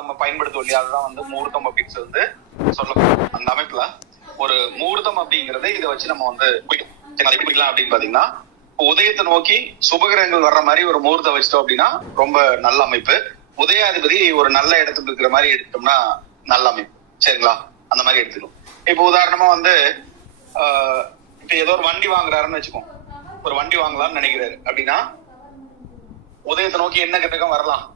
நம்ம பயன்படுத்துவோம் இல்லையா, அதுதான் வந்து முகூர்த்தம் அப்படின்னு வந்து சொல்லப்படும். அந்த அமைப்புல ஒரு முகூர்த்தம் அப்படிங்கறத இதை வச்சு நம்ம வந்து பிடிக்கலாம் அப்படின்னு பாத்தீங்கன்னா, உதயத்தை நோக்கி சுபகிரகங்கள் வர்ற மாதிரி ஒரு முகூர்த்தம் வச்சிட்டோம் அப்படின்னா ரொம்ப நல்ல அமைப்பு. உதயாதிபதி ஒரு நல்ல இடத்துக்கு இருக்கிற மாதிரி எடுத்தோம்னா நல்ல அமைப்பு. சரிங்களா? அந்த மாதிரி எடுத்துக்கணும். இப்போ உதாரணமா வந்து இப்ப ஏதோ ஒரு வண்டி வாங்குறாருன்னு வச்சுக்கோங்க. ஒரு வண்டி வாங்கலாம்னு நினைக்கிறாரு அப்படின்னா உதயத்தை நோக்கி என்ன கிரகம் வரலாம்?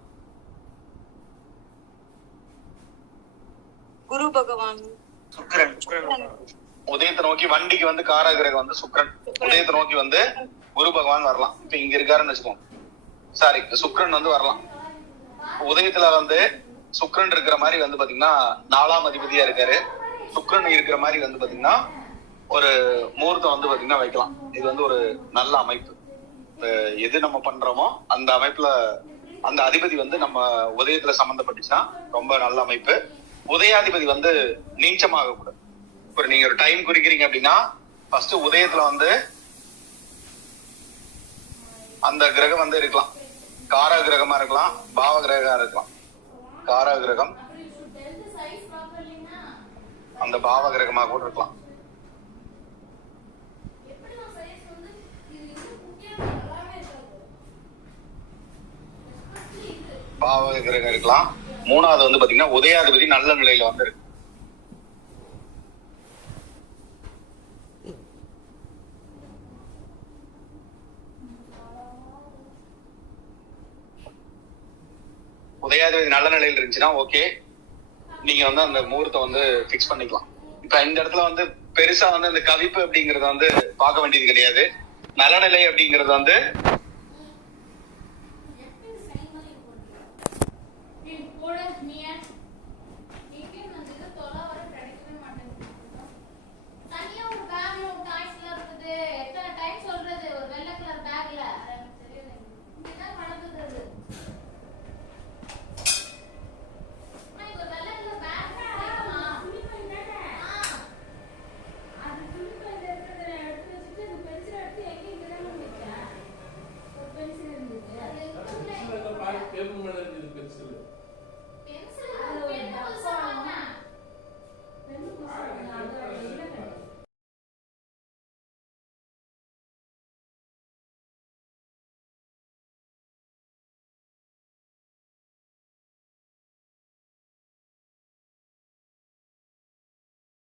குரு பகவான், சுக்கிரன். உதயத்தை நோக்கி வண்டிக்கு வந்து காரகிரகம் வந்து சுக்கிரன். உதயத்தை நோக்கி வந்து குரு பகவான் வரலாம். இப்ப இங்க இருக்காருன்னு வச்சுக்கோங்க. சாரி, சுக்கிரன் வந்து வரலாம். உதயத்துல வந்து சுக்கிரன் இருக்கிற மாதிரி வந்து பாத்தீங்கன்னா 4ஆம் அதிபதியா இருக்காரு. சுக்கிரன் இருக்கிற மாதிரி வந்து பாத்தீங்கன்னா ஒரு முகூர்த்தம் வந்து பாத்தீங்கன்னா வைக்கலாம். இது வந்து ஒரு நல்ல அமைப்பு. எது நம்ம பண்றோமோ அந்த அமைப்புல அந்த அதிபதி வந்து நம்ம உதயத்துல சம்பந்தப்பட்டுச்சுன்னா ரொம்ப நல்ல அமைப்பு. உதயாதிபதி வந்து நீச்சமாக கூடாது. இப்போ நீங்க ஒரு டைம் குறிக்கிறீங்க அப்படின்னா ஃபர்ஸ்ட் உதயத்துல வந்து அந்த கிரகம் வந்து இருக்கலாம். கார கிரகமா இருக்கலாம், பாவ கிரகமா இருக்கலாம். கார கிரகம் அந்த பாவ கிரகமா கூட இருக்கலாம். பாவ கிரகம் இருக்கலாம். 3வது வந்து பாத்தீங்கன்னா உதயாதிபதி நல்ல நிலையில வந்து இருக்கு. உதயாதிபதி நல்ல நிலையில் இருந்துச்சுன்னா ஓகே, நீங்க வந்து அந்த முகூர்த்தம் வந்து பிக்ஸ் பண்ணிக்கலாம். இப்ப இந்த இடத்துல வந்து பெருசா வந்து அந்த கவிப்பு அப்படிங்கறத வந்து பார்க்க வேண்டியது கிடையாது. நலநிலை அப்படிங்கறது வந்து